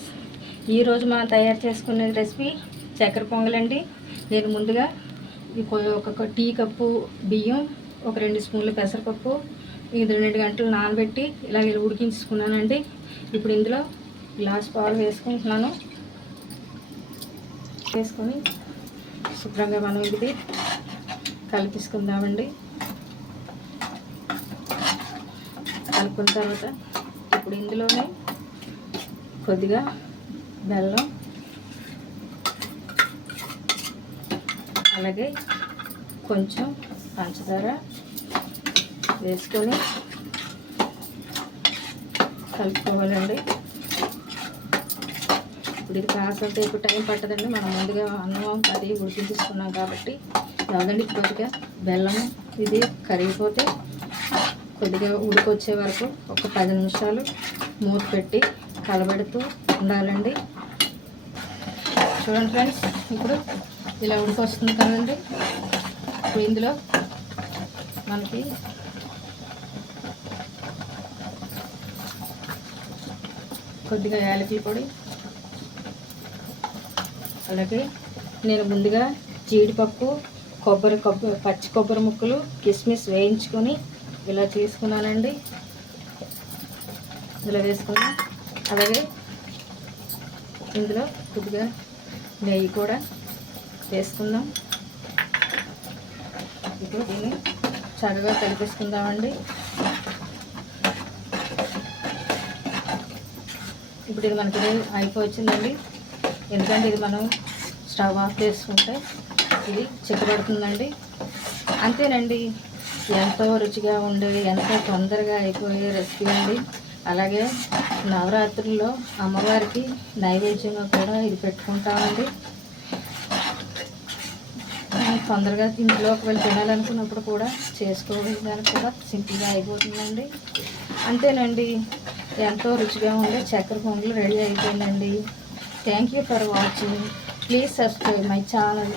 Friends, ఈరోజు మనం తయారు చేసుకునే రెసిపీ చక్కెర పొంగలండి. నేను ముందుగా ఒక టీ కప్పు బియ్యం, ఒక 2 స్పూన్ల పెసరపప్పు, ఇది 2 గంటలు నానబెట్టి ఇలా ఉడికించుకున్నానండి. ఇప్పుడు ఇందులో గ్లాస్ పాలు వేసుకుంటున్నాను. వేసుకొని శుభ్రంగా మనం ఇది కలిపేసుకుందామండి. కలుపుకున్న తర్వాత ఇప్పుడు ఇందులోనే కొద్దిగా బెల్లం, అలాగే కొంచెం పంచదార వేసుకొని కలుపుకోవాలండి. ఇప్పుడు ఇది కాసంత ఎక్కువ టైం పట్టదండి. మనం ముందుగా అన్నం అది ఉడికించుకున్నాం కాబట్టి. కాదండి, కొద్దిగా బెల్లం ఇది కరిగిపోతే కొద్దిగా ఉడికొచ్చే వరకు ఒక 10 నిమిషాలు మూత పెట్టి కలబెడుతూ ఉండాలండి. చూడండి ఫ్రెండ్స్, ఇప్పుడు ఇలా ఉడికొస్తుంది కదండి. ఇప్పుడు ఇందులో మనకి కొద్దిగా యాలకుల పొడి, అలాగే నేను ముందుగా జీడిపప్పు, పచ్చి కొబ్బరి ముక్కలు, కిస్మిస్ వేయించుకొని ఇలా చేసుకున్నానండి. ఇలా వేసుకుని అలాగే ఇందులో కొద్దిగా నెయ్యి కూడా వేసుకుందాం. ఇప్పుడు దీన్ని చక్కగా కలిపేసుకుందామండి. ఇప్పుడు ఇది మనకి అయిపోవచ్చిందండి. ఎందుకంటే ఇది మనం స్టవ్ ఆఫ్ చేసుకుంటే ఇది చిక్కబడుతుందండి. అంతేనండి, ఎంతో రుచిగా ఉండే, ఎంతో తొందరగా అయిపోయే రెసిపీ అండి. అలాగే నవరాత్రుల్లో అమ్మవారికి నైవేద్యంగా కూడా ఇది పెట్టుకుంటామండి. తొందరగా ఇంట్లో ఒకవేళ తినాలనుకున్నప్పుడు కూడా చేసుకోవడానికి కూడా సింపుల్గా అయిపోతుందండి. అంతేనండి, ఎంతో రుచిగా ఉండే చక్కెర పొంగల్ రెడీ అయిపోయిందండి. Thank you for watching. Please subscribe my channel.